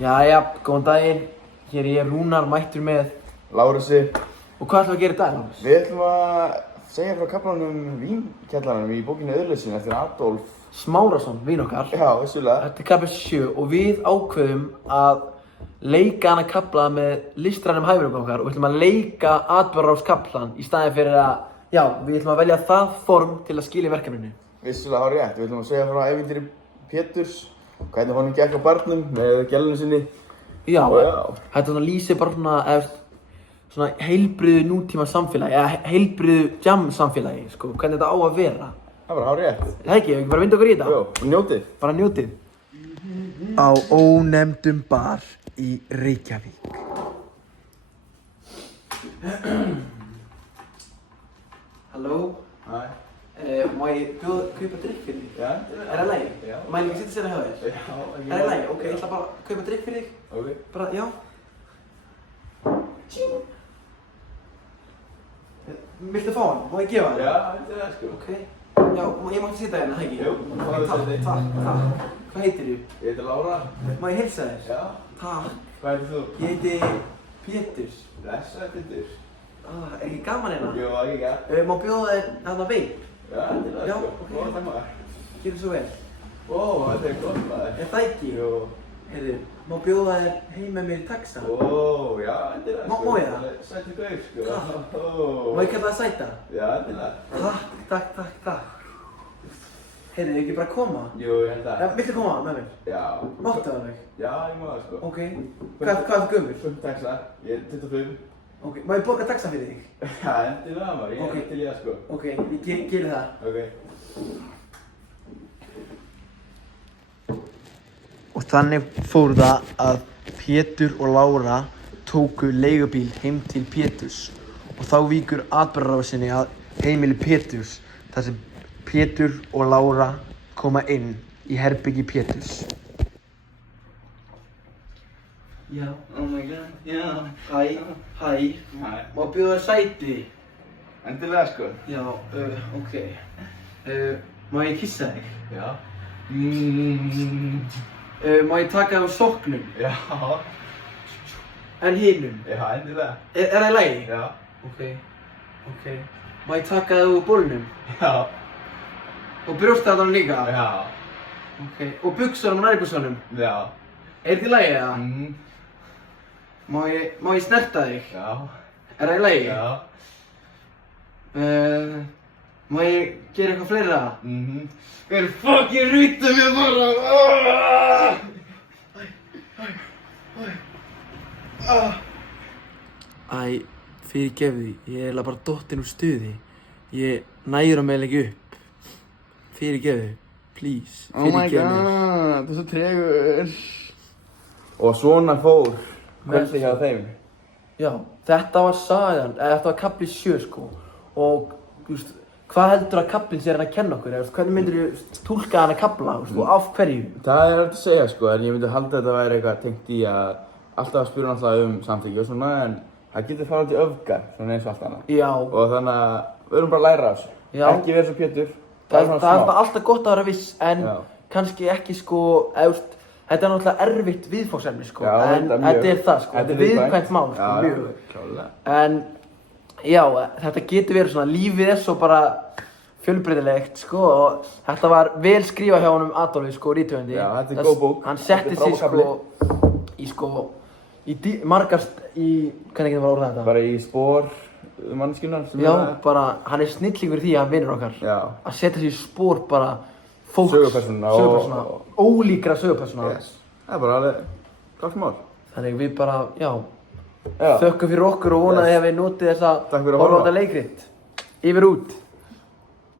Jæja, góðan daginn. Hér er ég Rúnar mættur með Lárusi. Og hvað ætlum við að gera í dag, Lárus? Við ætlum að segja frá kaflanum Vínkjallaranum í bókinni Auðleysin eftir Adolf Smárason, vin okkar. Já, vissulega. Þetta er kafli 7 og við ákveðum að leika hana kafla með listrænum hæfileikum okkar og við ætlum að leika atburðaráskaflan í staðinn fyrir að, já, við ætlum að velja það form til að skilja verkefninu. Vissulega hár rétt. Við ætlum að segja frá ævintýri Péturs, hvernig honum gekk á barnum með gælunni sinni. Já, þetta lýsir bara svona heilbrigðu nútíma samfélagi, eða heilbrigðu jam samfélagi, sko, hvernig þetta á að vera. Það var hár rétt. Það ekki, ekki bara vinda okkur í þetta? Jú, og njótið. Bara njótið. Á ónefndum bar í Reykjavík. Halló? Hæ. Má ég kaupa drykk fyrir þig? Já. Er það lægi? Já. Má ég líka setja sér að hafa þér? Já. Er það lægi? Ok, ég ætla bara að kaupa drykk fyrir þig. Ok. Bara, já. Viltu fá hann? Má ég gefa hann? Já, þetta er það sko. Ok. Já, ég mátti sitja hérna, það ekki? Jú, Takk. Hvað heitir þú? Ég heiti Lára. Má ég heilsa þér? Já. Takk. Hvað heitir þú? Ég heiti Péturs. Blessaður Pétur. Er ekki gaman hérna? Jú, það er ekki gæt. Má bjóða þér þarna veip? Já, þetta er það Já, sko. ok. Góða takk maður. Gjörðu svo vel. Ó, þetta er gott maður. Er það ekki? Jú. Heyrðu, má bjóða þér heim með mér í taxa? Ó, já, þetta er það sko. Má ég það? Sættu gaur sko. Takk. Ó. Má ég kalla það sæta? Já, þetta er það. Takk. Heyrðu, ekki bara koma? Jú, ég held það. Viltu koma með mér? Já. Máttu það mig? Já, ég má það sko. Ok. Hvað er það gömur? Fullt taxa. Ég er 25. Ok, má ég borga taxa fyrir þig? Já, endilega maður. Ég Ok. er til í það sko. Ok, ég gerir það. Ok. Og þannig fór það að Pétur og Lára tóku leigubíl heim til Péturs og þá víkur atburðarásinni að heimili Péturs þar sem Pétur og Lára koma inn í herbyggi Péturs. Já. Oh my god. Já. Hæ. Hæ. Má bjóða þér sæti? Endilega sko. Já, ok. Má ég kissa þig? Já. Má ég taka það úr sokknum? Já. En hinum? Já, endilega. Er það í lagi? Já. Ok. Má ég taka það úr bólnum? Já. Og brjóstvatanum líka? Já. Ok. Og buxunum og nærbuxunum? Já. Er þetta í lagi eða? Má ég snerta þig? Já. Er það í lagi? Já. Má ég gera eitthvað fleira? Hver fucking rýttu mér bara? Æ, fyrirgefðu, ég er eiginlega bara dottinn úr stuði. Ég næra mig ekki upp. Fyrirgefðu, please, fyrirgefðu mig. Þetta er svo tregur. Og svona fór kvöldi hjá þeim. Já, þetta var sagan, þetta var kafli 7 sko. Og, þú veist, hvað heldur að kaflinn sé að kenna okkur? Hvernig myndir þú túlka hana kafla, og af hverju? Það er hægt að segja sko, en ég myndi halda að þetta væri eitthvað tengt í að alltaf að spyrja náttúrulega samþykki og svona, en það getur farið til öfgar, svona eins og allt annað. Já. Og þannig að við erum bara að læra þessu. Já. Ekki vera svo Pétur. Það er alltaf gott að vera viss, en Já. kannski ekki sko, þetta er náttúrulega erfitt viðfangsefni sko, Já, en þetta er það sko, þetta er viðkvæmt mál sko, Já, mjög. klálega. En, já, þetta getur verið svona, lífið er svo bara fjölbreytilegt sko, og þetta var vel skrifað hjá honum Adolfi sko, rithöfundi. Já, þetta er góð bók. Hann setti sig sko, hvernig getur maður orðað þetta? Bara í spór manneskjunnar. Já, bara, hann er snillingur í því að hann vinnur okkar. Já. Að setja sig í spór bara fólks. Sögupersóna. Ólíkra sögupersóna. Yes. Það er bara alveg klart mál. Þannig við bara, þökkum fyrir okkur og vonaði að við notið þess að Takk fyrir að horfa á horfa. þetta leikrit. Yfir út.